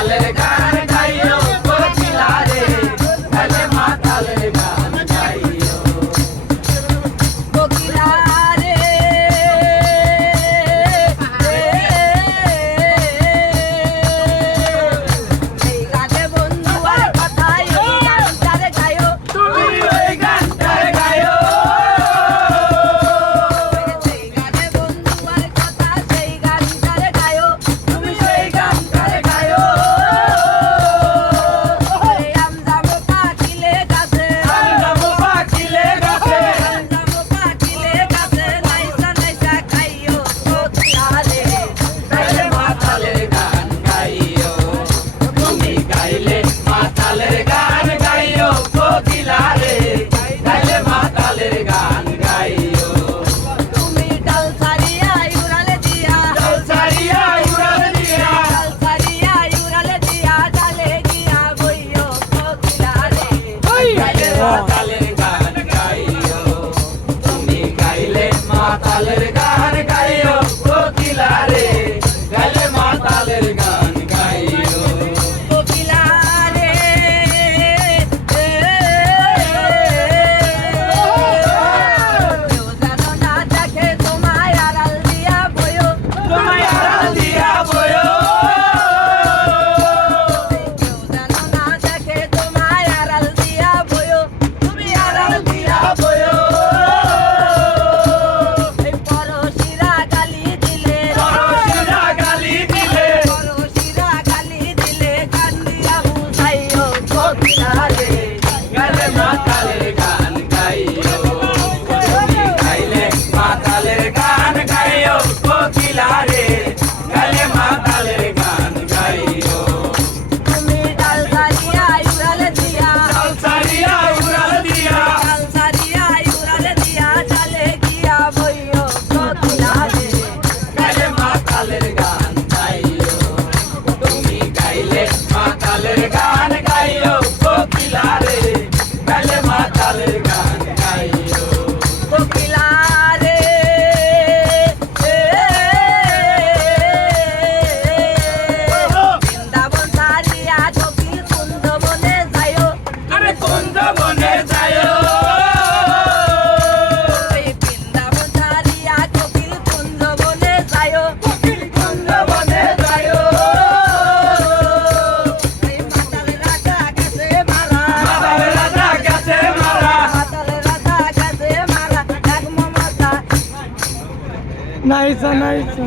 মাতালের গান গাইও কোকিলা রে গেলে মাতালের গান গাইও কোকিলা রে এই গানে বন্ধু আর কথা এই গানটার গায়ো তুমি ওই গানটার গাইও সেই গানে বন্ধু আর কথা সেই গানটার গায়ো তুমি সেই গানটার গাইও এই আমজামো পাখিলে গাছে আমজামো পাখিলে গাছে আমজামো পাখিলে গাছে নাইসা নাইসা খাইও কোকিলা রে গাইলে মাতালের গান গাইও তুমি গাইলে মাতালের গান গাইও কোকিলা রে গাইলে মাতালের গান গাইও তুমি ডাল ছাড়িয়া উড়ালে দিয়া জল ছাড়িয়া উড়াল দিয়া ডাল ছাড়িয়া উড়ালে দিয়া ডালে গিয়া বইও কোকিলা রে গাইলে মাতালের গান গাইও তুমি গাইলে মাতালের গান গাইও কোকিলা রে গাইলে মাতালের গান গাইও কোকিলা রে কেউ যেন না দেখে তোমায় আড়াল দিয়া বইও তোমায় আড়াল দিয়া বইও কেউ যেন না দেখে তোমায় আড়াল দিয়া বইও তুমি আড়াল দিয়া বইও এই পরশিরা গালি দিলে পরশিরা গালি দিলে পরশিরা গালি দিলে কান্দিয়া বুঝাইও কোকিলা রে গাইলে মাতালের গান গাইও তুমি গাইলে মাতালের গান গাইও কোকিলা রে গাইলে মাতালের গান গাইও তুমি ডাল ছাড়িয়া উড়ালে দিয়া জল ছাড়িয়া উড়াল দিয়া ডাল ছাড়িয়া উড়ালে দিয়া ডালে গিয়া বইও কোকিলা রে গাইলে মাতালের গান গাইও তুমি গাইলে মাতালের গান গাইও কোকিলা রে গাইলে মাতালের গান গাইও কোকিলা রে বৃন্দাবন ছাড়িয়া কোকিল কুঞ্জ বনে যাইও আরে কুঞ্জ বনে যাইও এই বৃন্দাবন ছাড়িয়া কোকিল কুঞ্জ বনে যাইও কোকিল কুঞ্জ বনে যাইও এই মাতাল রাজা গেছে মারা মাতাল রাজা গেছে মারা মাতাল রাজা গেছে মারা এক মমতা নাইসা নাইসা